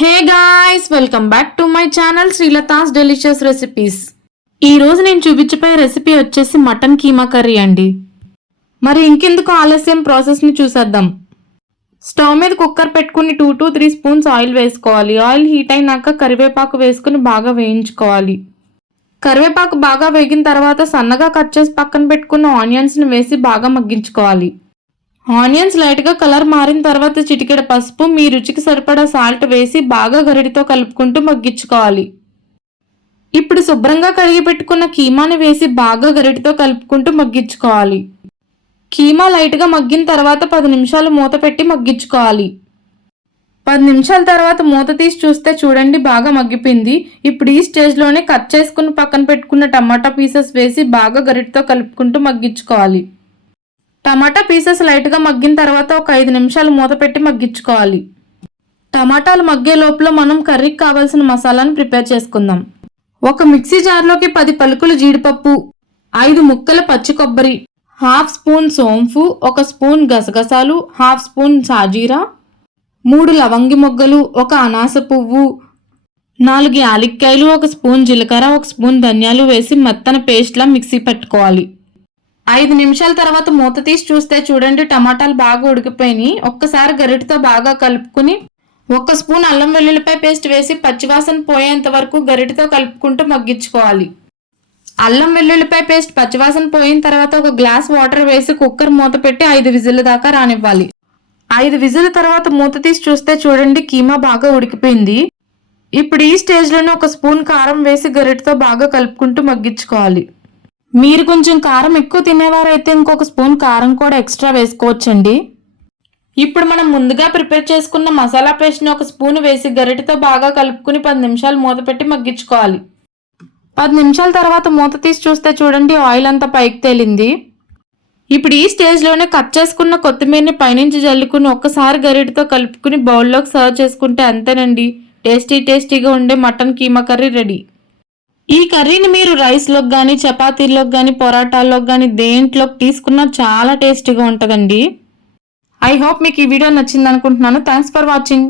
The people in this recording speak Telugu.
Hey guys welcome back to my channel Srilatha's delicious recipes. ఈరోజు నేను చూపించబోయే రెసిపీ వచ్చేసి మటన్ కీమా కర్రీ అండి. మరి ఇంకెందుకు ఆలస్యం ప్రాసెస్ని చూసేద్దాం. స్టవ్ మీద కుక్కర్ పెట్టుకుని two to three spoons oil వేసుకోవాలి. ఆయిల్ హీట్ అయినాక కరివేపాకు వేసుకుని బాగా వేయించుకోవాలి. కరివేపాకు బాగా వేగిన తర్వాత సన్నగా కట్ చేసి పక్కన పెట్టుకున్న ఆనియన్స్ని వేసి బాగా మగ్గించుకోవాలి. ఆనియన్స్ లైట్గా కలర్ మారిన తర్వాత చిటికెడ పసుపు మీ రుచికి సరిపడా సాల్ట్ వేసి బాగా గరిడితో కలుపుకుంటూ మగ్గించుకోవాలి. ఇప్పుడు శుభ్రంగా కడిగి పెట్టుకున్న కీమాని వేసి బాగా గరిటితో కలుపుకుంటూ మగ్గించుకోవాలి. కీమా లైట్గా మగ్గిన తర్వాత పది నిమిషాలు మూత పెట్టి మగ్గించుకోవాలి. పది నిమిషాల తర్వాత మూత తీసి చూస్తే చూడండి బాగా మగ్గిపోయింది. ఇప్పుడు ఈ స్టేజ్లోనే కట్ చేసుకుని పక్కన పెట్టుకున్న టమాటా పీసెస్ వేసి బాగా గరిటితో కలుపుకుంటూ మగ్గించుకోవాలి. టమాటా పీసెస్ లైట్గా మగ్గిన తర్వాత ఒక ఐదు నిమిషాలు మూత పెట్టి మగ్గించుకోవాలి. టమాటాలు మగ్గే లోపల మనం కర్రీకి కావాల్సిన మసాలాను ప్రిపేర్ చేసుకుందాం. ఒక మిక్సీ జార్లోకి పది పలుకులు జీడిపప్పు ఐదు ముక్కల పచ్చి కొబ్బరి హాఫ్ స్పూన్ సోంపు ఒక స్పూన్ గసగసాలు హాఫ్ స్పూన్ సాజీరా మూడు లవంగి మొగ్గలు ఒక అనాస పువ్వు నాలుగు యాలక్కాయలు ఒక స్పూన్ జీలకర్ర ఒక స్పూన్ ధనియాలు వేసి మెత్తన పేస్ట్లా మిక్సీ పెట్టుకోవాలి. ఐదు నిమిషాల తర్వాత మూత తీసి చూస్తే చూడండి టమాటాలు బాగా ఉడికిపోయినాయి. ఒక్కసారి గరిటతో బాగా కలుపుకుని ఒక స్పూన్ అల్లం వెల్లుల్లిపాయ పేస్ట్ వేసి పచ్చివాసన పోయేంత వరకు గరిటతో కలుపుకుంటూ మగ్గించుకోవాలి. అల్లం వెల్లుల్లిపాయ పేస్ట్ పచ్చివాసన పోయిన తర్వాత ఒక గ్లాస్ వాటర్ వేసి కుక్కర్ మూత పెట్టి ఐదు విజిల్ దాకా రానివ్వాలి. ఐదు విజిల్ తర్వాత మూత తీసి చూస్తే చూడండి కీమా బాగా ఉడికిపోయింది. ఇప్పుడు ఈ స్టేజ్లోనే ఒక స్పూన్ కారం వేసి గరిటతో బాగా కలుపుకుంటూ మగ్గించుకోవాలి. మీరు కొంచెం కారం ఎక్కువ తినేవారైతే ఇంకొక స్పూన్ కారం కూడా ఎక్స్ట్రా వేసుకోవచ్చండి. ఇప్పుడు మనం ముందుగా ప్రిపేర్ చేసుకున్న మసాలా పేస్ట్ని ఒక స్పూన్ వేసి గరిటెతో బాగా కలుపుకుని పది నిమిషాలు మూత పెట్టి మగ్గించుకోవాలి. పది నిమిషాల తర్వాత మూత తీసి చూస్తే చూడండి ఆయిల్ అంతా పైకి తేలింది. ఇప్పుడు ఈ స్టేజ్లోనే కట్ చేసుకున్న కొత్తిమీరని పైనుంచి జల్లుకుని ఒక్కసారి గరిటెతో కలుపుకుని బౌల్లోకి సర్వ్ చేసుకుంటే అంతేనండి. టేస్టీ టేస్టీగా ఉండే మటన్ కీమా కర్రీ రెడీ. ఈ కర్రీని మీరు రైస్లోకి కానీ చపాతీల్లోకి కానీ పొరాటాల్లోకి కానీ దేంట్లోకి తీసుకున్నా చాలా టేస్టీగా ఉంటుందండి. ఐ హోప్ మీకు ఈ వీడియో నచ్చింది అనుకుంటున్నాను థ్యాంక్స్ ఫర్ వాచింగ్